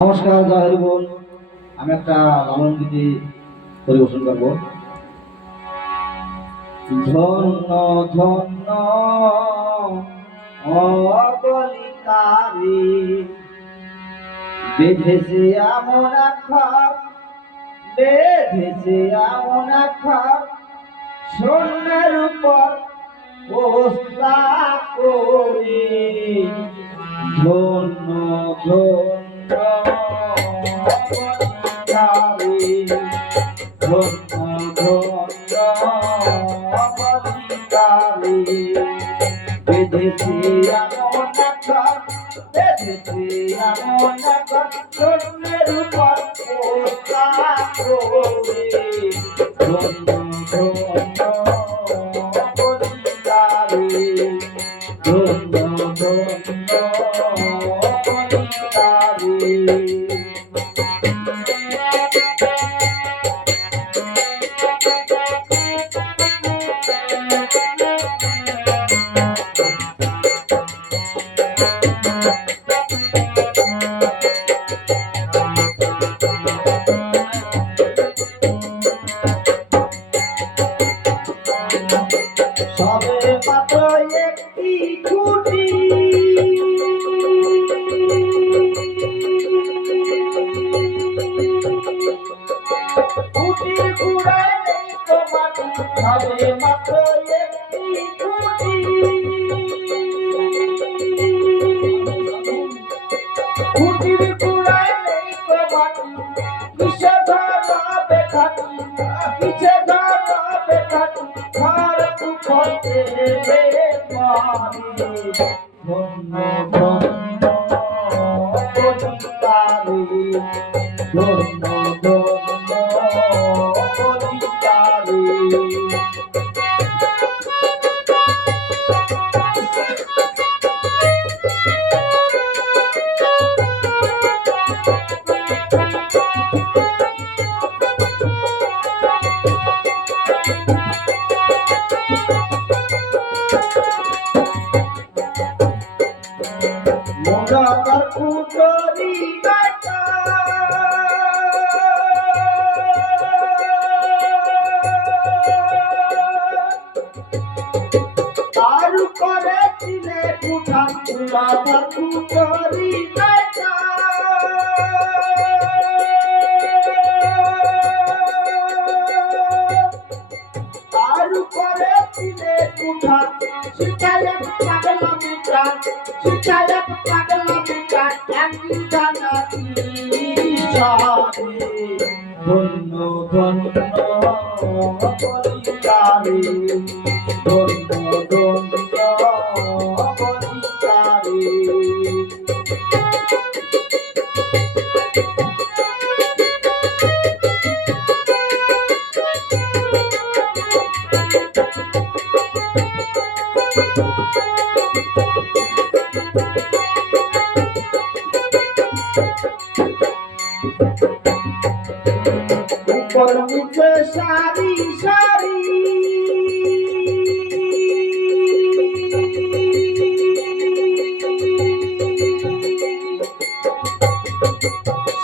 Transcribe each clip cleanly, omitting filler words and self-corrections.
নমস্কার, জয় হরি বল। আমি একটা লালন গীতি পরিবেশন করব। ধন্য ধন্য অবলিকারী বেঁধেছে এমন আখার, বেঁধেছে এমন আখার, শূন্যের উপর পোস্তা করে। ধন্য ধন্য অবলিকারী, ধন্য ধন্য অবলিকারী, বেঁধেছে এমন আখার, বেঁধেছে এমন আখার, শূন্যের উপর পোস্তা করে। ধন্য ধন্য অবলিকারী, ধন্য ধন্য অবলিকারী। সবে মাত্র একটি ছুটি, ছুটির কুড়ায় নেই তো মাটি। সবে মাত্র একটি ছুটি, ছুটির কুড়ায় নেই তো মাটি। কিসে ধরাবে খাটি, কিসে ধরাবে খাটি, ঘর করতে পারি। ধন্য ধন্য অবলিকারী, ধন্য ধন্য অবলিকারী। মোরাকার কুটরি কাটা, আর করে দিলে কুঠান। মোরাকার কুটরি কাটা, আর করে দিলে কুঠান। শিকায়ত পাগলা মিটা, শিকায়ত পাগলা মিটা, একদিন জানাতি সাথে। ধন্য ধন্য অবলিকারী, ধন্য ধন্য অবলিকারী। উপর নিচে সারি সারি,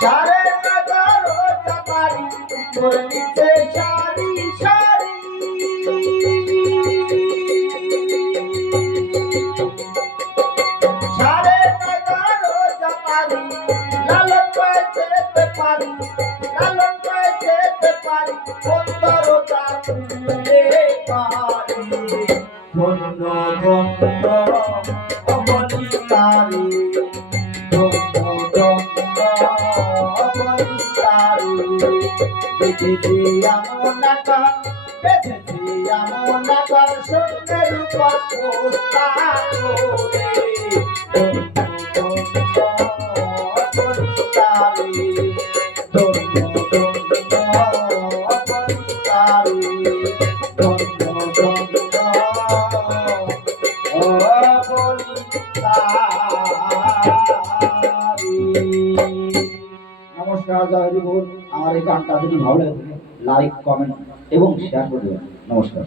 সাড়ে 11 জাপারি। উপর নিচে সারি সারি, সাড়ে 11 জাপারি। লালন পায়ে যেতে পারি, লালন পায়ে যেতে পারি, 15টা তুলে পারি। ধন্য ধন্য অবলিকারী, ধন্য ধন্য অবলিকারী। বেঁধেছে এমন আকার, বেঁধেছে এমন আকার, শূন্যের উপর পোস্তা করে। ধন্য ধন্য অবলিকারী, ধন্য ধন্য অবলিকারী, ধন্য ধন্য অবলিকারী। নমস্কার, জয় হরি বল। আমার এই গানটা যদি ভালো লাগে লাইক, কমেন্ট এবং শেয়ার করে দেবেন। নমস্কার।